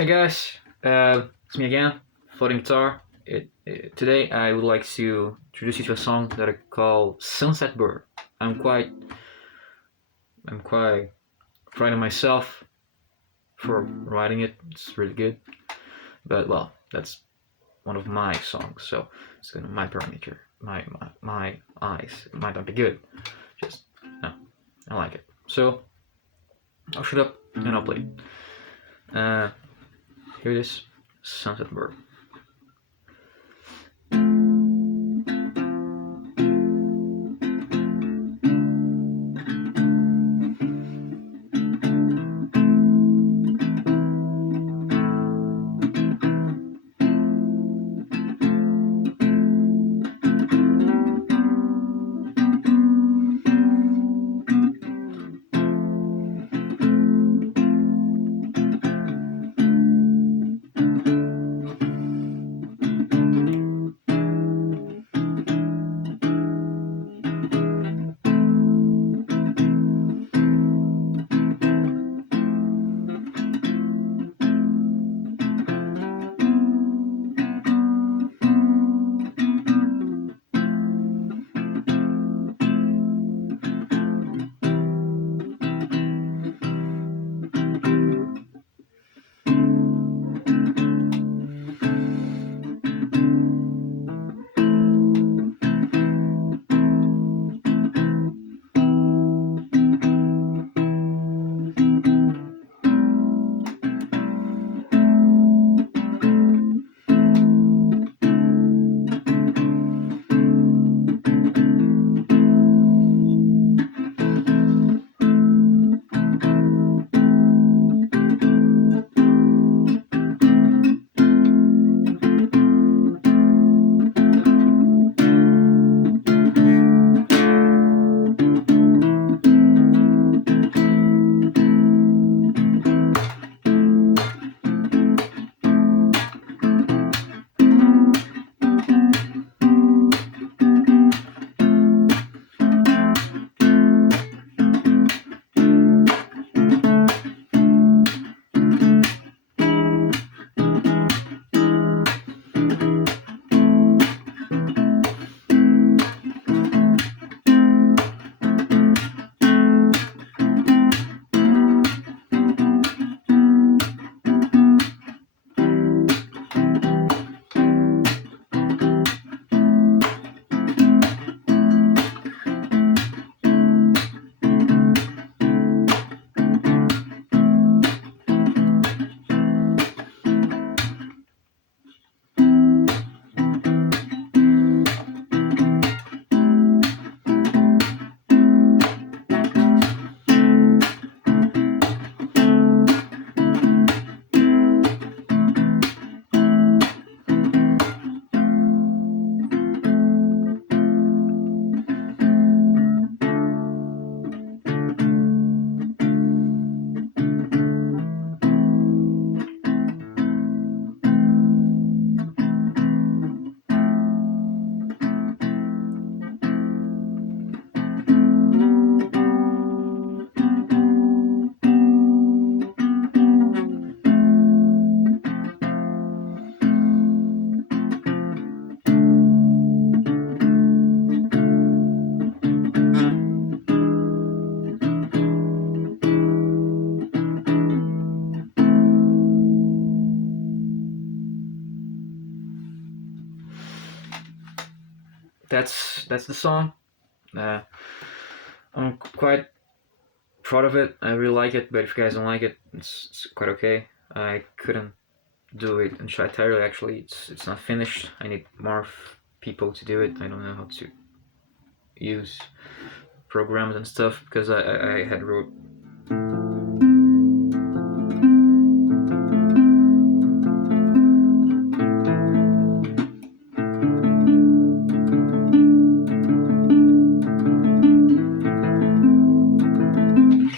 Hey guys, it's me again, Floating Guitar. Today I would like to introduce you to a song that I call Sunset Bird. I'm quite, I'm quite proud of myself for writing it. It's really good, but well, that's one of my songs, so it's gonna my parameter, my eyes. It might not be good, just no, I like it. So I'll shut up and I'll play it. Here it is, Sunset Bird. That's the song. Uh, I'm quite proud of it. I really like it, but if you guys don't like it, it's quite okay. I couldn't do it entirely. Actually, it's not finished. I need more people to do it. I don't know how to use programs and stuff because I had wrote.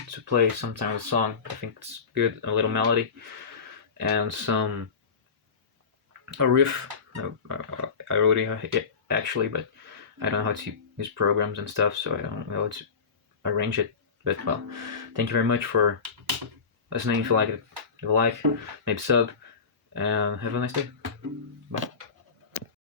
To play sometimes a song. I think it's good, a little melody and a riff. No, I wrote it actually, but I don't know how to use programs and stuff, so I don't know how to arrange it. But well, thank you very much for listening. If you like it, leave a like, maybe sub, and have a nice day.